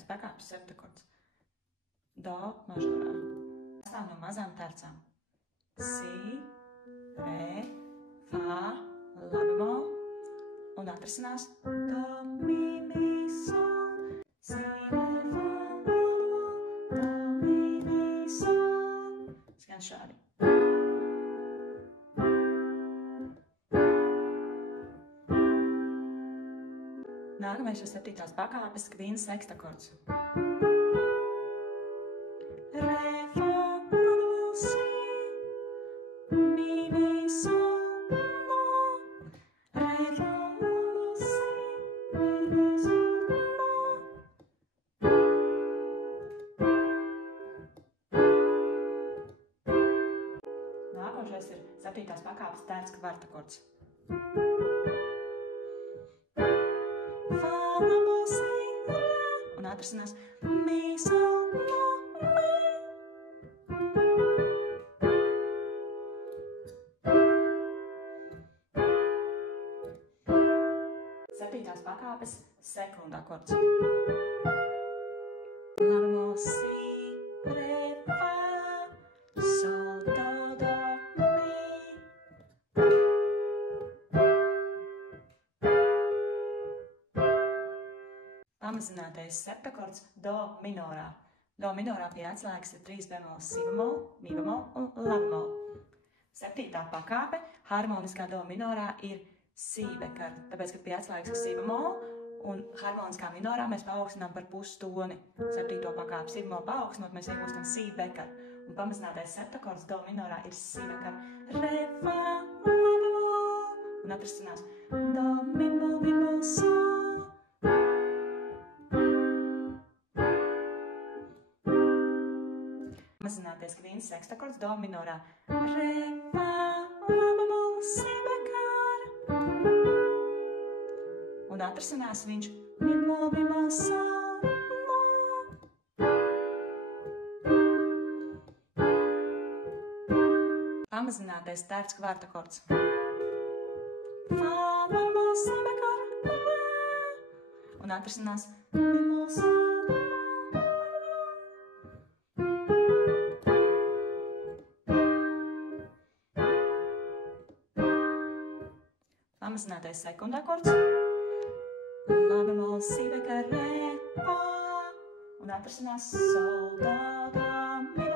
7. pakāpes septakords. Do mažorā. Stāv no mazām tercām. Si, re, fa, la bemol un atrisinās do, mi, mi, sol. Si, re, fa, la bemol, do, mi, mi, sol. Skan šādi. Nākamais ir 7. pakāpes kvīnas sekstakords. Re, fa, la, bemol, si, mi, mi, sol, la. Re, fa, la, bemol, si, mi, mi, sol, la. Nākošais ir 7. pakāpes tērts kvartakords. Fa, la, bemol, si, re, un atrisinās mi, sol, la, mi. 7. pakāpes sekundakords. La, bemol, si, re, fa, sol, do, do, mi. Pamazinātais septakords do minorā. Do minorā pie atslēgas ir 3 bemols, si bemol, mi bemol un la bemol. 7. pakāpe harmoniskā do minorā ir si bekar, tāpēc, ka pie atslēgas ir si bemol un harmoniskā minorā mēs paaugstinām par pustoni. 7. pakāpe si bemol paaugstinot, mēs iegūstam si bekar. Un pamazinātais septakords do minorā ir si bekar, re, fa, la bemol un atrisinās do, mi bemol, sol. Pamazinātais kvīnas sekstakords do minorā. Re, fa, la bemol, si bekar. Un atrisinās viņš mi bemol, sol, la. Pamazinātais tērts kvartakords. Fa, la bemol, si bekar, re. Un atrisinās mi bemol, sol, la. Pamazinātais sekundakords. La, bemol, si bekar, re, fa. Un atrisinās sol, do, do, mi,